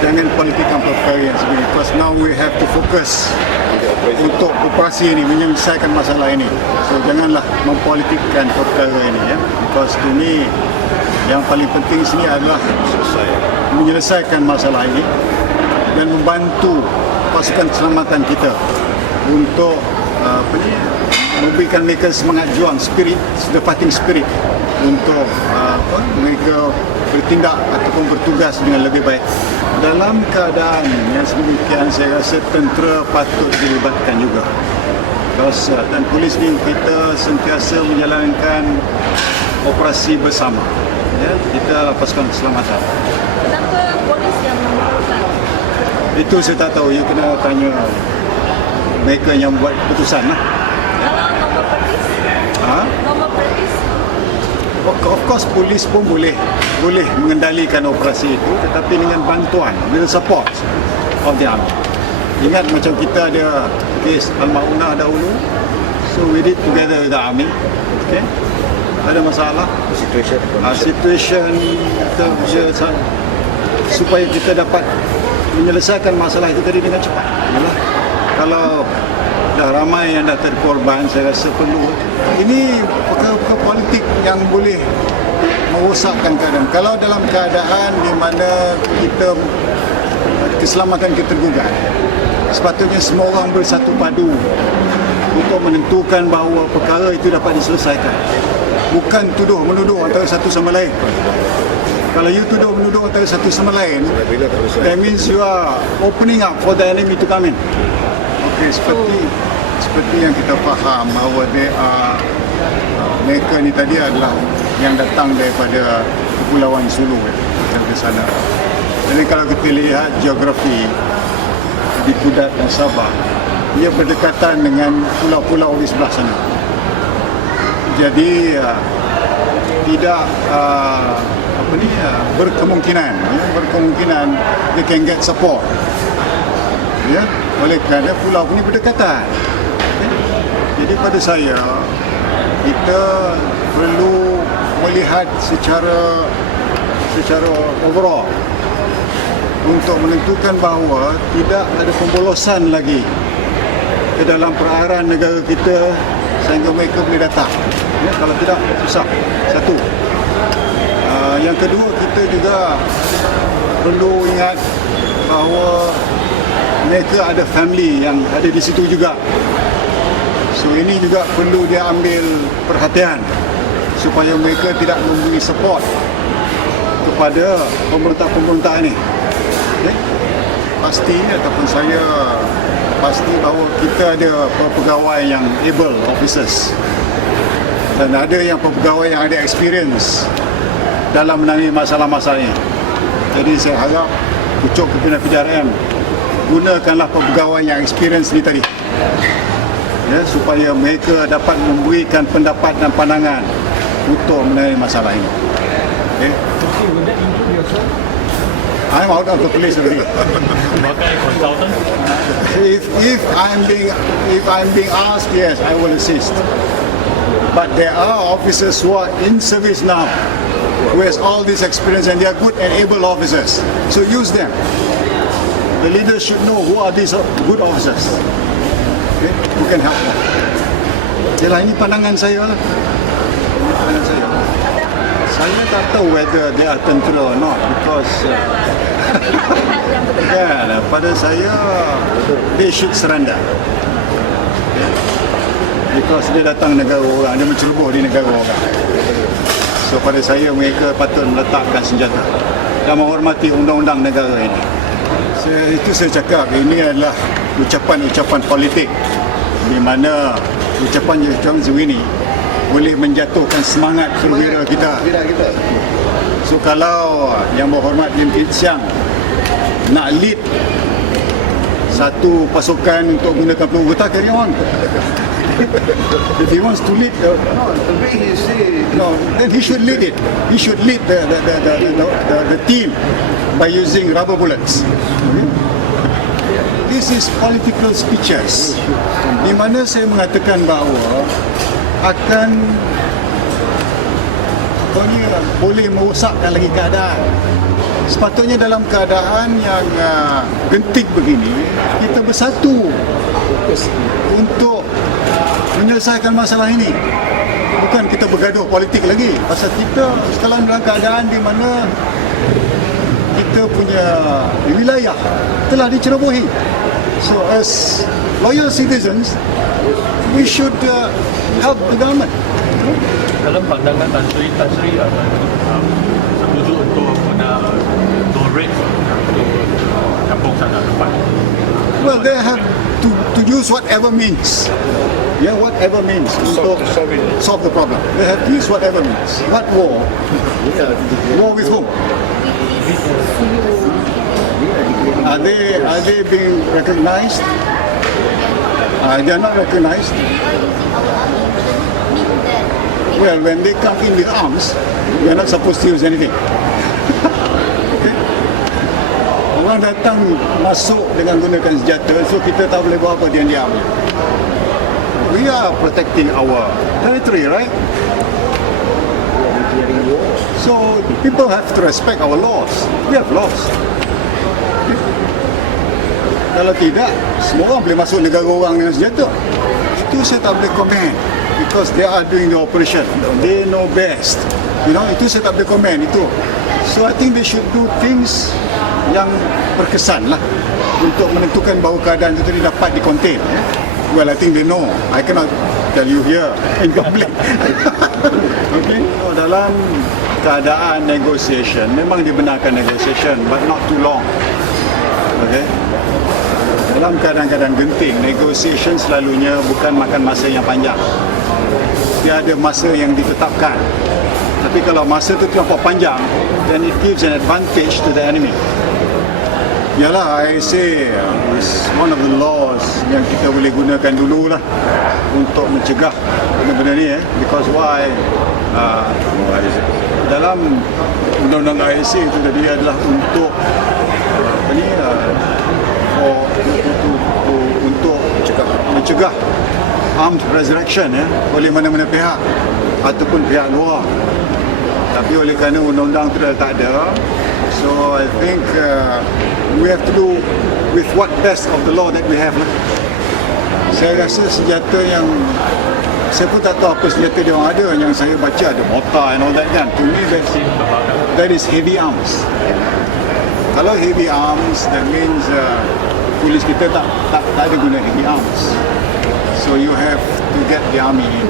jangan politikkan perkara yang sebenarnya, because now we have to focus untuk operasi ini, menyelesaikan masalah ini. So janganlah mempolitikkan perkara ini, ya, because ini yang paling penting sini adalah menyelesaikan masalah ini dan membantu pasukan keselamatan kita untuk memberikan mereka semangat juang, spirit, the fighting spirit, untuk mereka bertindak ataupun bertugas dengan lebih baik. Dalam keadaan yang sedemikian, saya rasa tentera patut dilibatkan juga. Dan polis ni kita sentiasa menjalankan operasi bersama, ya, kita pasukan keselamatan. Kenapa polis yang memerlukan? Itu saya tak tahu, you kena tanya mereka yang buat keputusan lah. Kalau nombor pertis? Nombor pertis? Of course, polis pun boleh mengendalikan operasi itu, tetapi dengan bantuan, dengan support of the army. Ingat macam kita ada kes Al-Maunah dahulu, so we did together with the army. Okay, ada masalah situation supaya kita dapat menyelesaikan masalah itu tadi dengan cepat. Yalah, kalau dah ramai yang dah terkorban, saya rasa perlu ini perkara politik yang boleh merosakkan keadaan. Kalau dalam keadaan di mana kita keselamatan kita tergugat, sepatutnya semua orang bersatu padu untuk menentukan bahawa perkara itu dapat diselesaikan, bukan tuduh-menuduh antara satu sama lain. Kalau you tuduh-menuduh antara satu sama lain, that means you are opening up for the enemy to come in. Okay, seperti yang kita faham bahawa mereka ni tadi adalah yang datang daripada Kepulauan Sulu, dari sana. Jadi kalau kita lihat geografi di Kudat dan Sabah, ia berdekatan dengan pulau-pulau di sebelah sana. Jadi tidak berkemungkinan they can get support, ya, oleh kerana pulau ini berdekatan. Jadi pada saya, kita perlu melihat secara overall untuk menentukan bahawa tidak ada pembolosan lagi ke dalam perairan negara kita sehingga mereka boleh datang. Ya, kalau tidak, susah. Satu. Yang kedua, kita juga perlu ingat bahawa mereka ada family yang ada di situ juga. So ini juga perlu dia ambil perhatian supaya mereka tidak memberi support kepada pemerintah-pemerintah ini. Okay? Pasti ataupun saya pasti bahawa kita ada pegawai yang able officers dan ada yang pegawai yang ada experience dalam menangani masalah-masalah ini. Jadi saya harap pucuk pimpinan PJRM gunakanlah pegawai yang experience ni tadi, ya, supaya mereka dapat memberikan pendapat dan pandangan untuk menangani masalah ini. Okay. Would that include yourself? I'm out of the police already. Sebagai consultant? If I'm being asked, yes, I will assist. But there are officers who are in service now, who has all this experience, and they are good and able officers. So use them. The leaders should know who are these good officers, okay, who can help them. Yalah, ini pandangan saya lah. Ini pandangan saya. Saya tak tahu whether they are tentera or not, because pada saya they should surrender, okay? Because dia datang negara orang, dia menceroboh di negara orang. So pada saya mereka patut meletakkan senjata dan menghormati undang-undang negara ini. Itu saya cakap, ini adalah ucapan-ucapan politik di mana ucapan-ucapan seperti ini boleh menjatuhkan semangat perwira kita. So kalau yang berhormat Lim Kit Siang nak lead satu pasukan untuk gunakan peluru getah, carry on. If he wants to lead, then he should lead it. He should lead the team by using rubber bullets. Okay? This is political speeches, di mana saya mengatakan bahawa akan boleh merosakkan lagi keadaan. Sepatutnya dalam keadaan yang genting begini, kita bersatu untuk menyelesaikan masalah ini. Bukan kita bergaduh politik lagi. Pasal kita sekarang dalam keadaan di mana kita punya wilayah telah dicerobohi. So as loyal citizens, we should help the government. Dalam pandangan Tan Sri setuju untuk guna donate untuk kampung sana tempat. Well, they have to use whatever means. Yeah, whatever means untuk solve the problem. They have to use whatever means. What war? War with whom? Are they being recognized? They are not recognized. Well, when they come in with arms, we are not supposed to use anything. Okay? Orang datang masuk dengan gunakan senjata, so kita tak boleh buat apa, diam-diam. We are protecting our territory, right? So people have to respect our laws. We have laws. Kalau tidak, semua orang boleh masuk negara orang dengan senjata. Itu saya tak boleh komen. Because they are doing the operation. They know best. You know, itu saya tak boleh komen itu. So I think they should do things yang berkesan lah untuk menentukan bahawa keadaan itu tadi dapat dikonten. Well, I think they know. I cannot tell you here in public. Okay. So, dalam keadaan negotiation, memang dibenarkan negotiation, but not too long. Okay. Dalam keadaan-keadaan genting, negotiation selalunya bukan makan masa yang panjang. Dia ada masa yang ditetapkan. Tapi kalau masa itu terlampau panjang, then it gives an advantage to the enemy. Yalah, I say it's one of the laws yang kita boleh gunakan dulu lah untuk mencegah benda-benda ni. Because why is it? Dalam undang-undang ISA itu tadi adalah untuk apa ni? Untuk mencegah armed resurrection oleh mana-mana pihak ataupun pihak luar. Tapi oleh kerana undang-undang itu dah tak ada, so I think we have to do with what best of the law that we have lah. Saya rasa senjata yang saya pun tak tahu apa senjata dia orang ada, yang saya baca ada mortar and all that kan. To me that is heavy arms. Kalau heavy arms, that means polis kita tak ada guna heavy arms. So you have to get the army in.